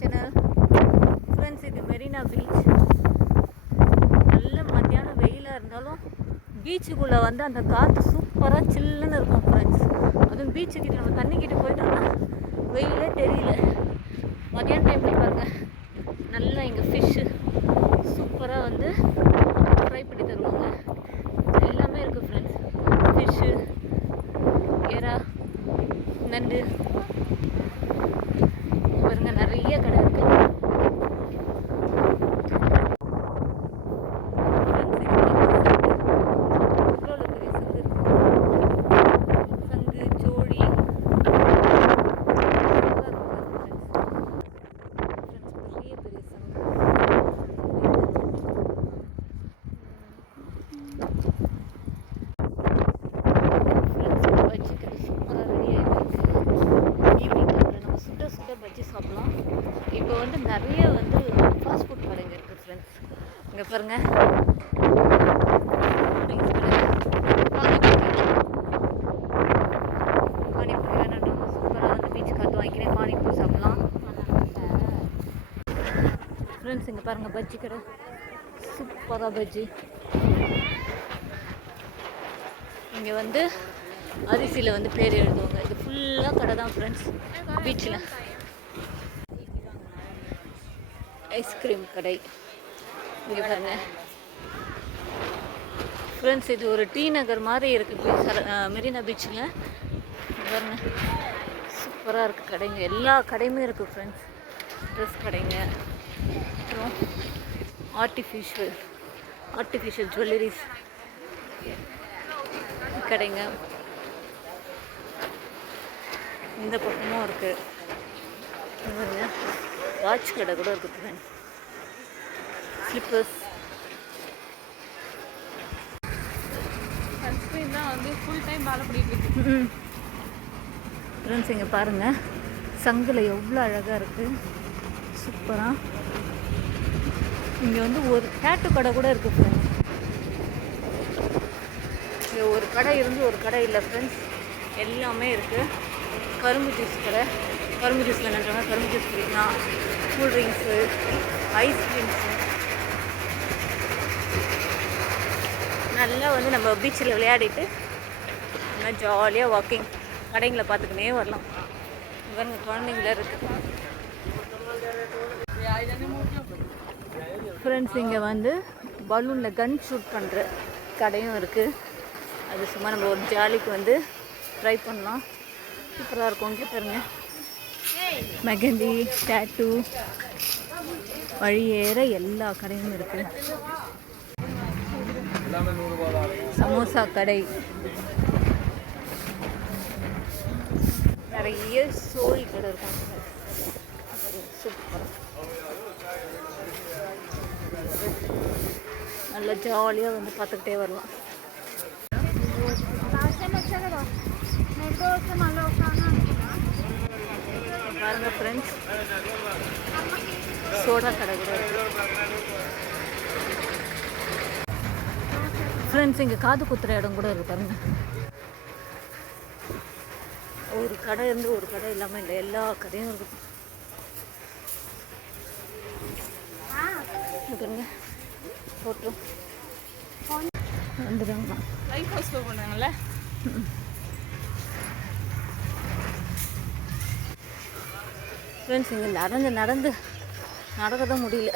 Channel. Friends, இது Marina beach. நல்ல மத்தியானம் வெயிலாக இருந்தாலும் பீச்சுக்குள்ளே வந்து அந்த காற்று சூப்பராக சில்லுன்னு இருக்கும் ஃப்ரெண்ட்ஸ். அதுவும் பீச்சுக்கிட்ட நம்ம தண்ணிக்கிட்ட போயிட்டோம்னா வெயிலே தெரியல. மத்தியான டைமில் பாருங்கள், நல்லா இங்கே ஃபிஷ்ஷு சூப்பராக வந்து ஃப்ரை பண்ணி தருவாங்க. எல்லாமே இருக்குது ஃப்ரெண்ட்ஸ். ஃபிஷ்ஷு, எறா, நண்டு பாருங்க, நிறைய கடை இருக்குது. பஜ்ஜி சாப்பிடலாம். இப்போ வந்து நிறைய வந்து ஃபாஸ்ட் ஃபுட் கடைங்க இருக்குது ஃப்ரெண்ட்ஸ். இங்கே பாருங்கள், பானிபூரி வேணும், சூப்பராக வந்து பீச் காற்று வாங்கிக்கிறேன், பானிபூரி சாப்பிட்லாம் ஃப்ரெண்ட்ஸ். இங்கே பாருங்கள், பஜ்ஜி கடை சூப்பராக பஜ்ஜி. இங்கே வந்து அரிசியில் வந்து பேர் எழுதுவாங்க. இது ஃபுல்லாக கடை தான் ஃப்ரெண்ட்ஸ். பீச்சில் ஐஸ்கிரீம் கடை இங்கே பாருங்க ஃப்ரெண்ட்ஸ். இது ஒரு டீ நகர் மாதிரி இருக்குது மெரினா பீச்சில். பாருங்க, சூப்பராக இருக்குது கடைங்க. எல்லா கடையுமே இருக்குது ஃப்ரெண்ட்ஸ். ட்ரெஸ் கடைங்க, அப்புறம் ஆர்டிஃபிஷியல் ஜுவல்லரிஸ் கடைங்க. இந்த பக்கமும் இருக்குது. வாட்ச் கடை கூட இருக்குது ஃப்ரெண்ட்ஸ். ஸ்லிப்பர்ஸ், சன்ஸ்க்ரீன் தான் வந்து ஃபுல் டைம் வேலை பண்ணிட்டு இருக்கு ஃப்ரெண்ட்ஸ். இங்கே பாருங்கள், சங்கில் எவ்வளோ அழகாக இருக்குது, சூப்பராக. இங்கே வந்து ஒரு டேட்டு கடை கூட இருக்குது ஃப்ரெண்ட்ஸ். இங்கே ஒரு கடை இருந்து ஒரு கடை இல்லை ஃப்ரெண்ட்ஸ். எல்லாமே இருக்குது. கரும்பு ஜூஸ் கடை, கரும்பு ஜூஸ் வேணுன்றவங்க கரும்பு ஜூஸ் குடிக்கலாம். கூல் ட்ரிங்க்ஸு, ஐஸ்கிரீம்ஸு, நல்லா வந்து நம்ம பீச்சில் விளையாடிட்டு நல்லா ஜாலியாக வாக்கிங் கடைங்களை பார்த்துக்கினே வரலாம். இவங்க குழந்தைங்கள இருக்குது ஃப்ரெண்ட்ஸ். இங்கே வந்து பலூனில் கன் ஷூட் பண்ணுற கடையும் இருக்குது. அது சும்மா நம்ம ஒரு ஜாலிக்கு வந்து ட்ரை பண்ணலாம். சூப்பராக இருக்கும். இங்கே பாருங்க, மெகந்தி, டேட்டூ, வழியேற எல்லா கடையும் இருக்குது. சமோசா கடை, நிறைய சோழி கடை இருக்கும். சூப்பராக நல்லா ஜாலியாக வந்து பார்த்துக்கிட்டே வரலாம். பாருங்க ஃப்ரெண்ட்ஸ், சோடா கடை கூட இருக்குது ஃப்ரெண்ட்ஸ். இங்கே காது குத்துற இடம் கூட இருக்குது பாருங்க. ஒரு கடை இருந்து ஒரு கடை இல்லாமல் இல்லை, எல்லா கடையும் இருக்குது பாருங்க. ஃபோட்டோ வந்துடுங்க, லைஃப் ஹவுஸ் பண்ணுறாங்கல்ல. ஃப்ரெண்ட்ஸ், இங்கே நடக்க தான் முடியல.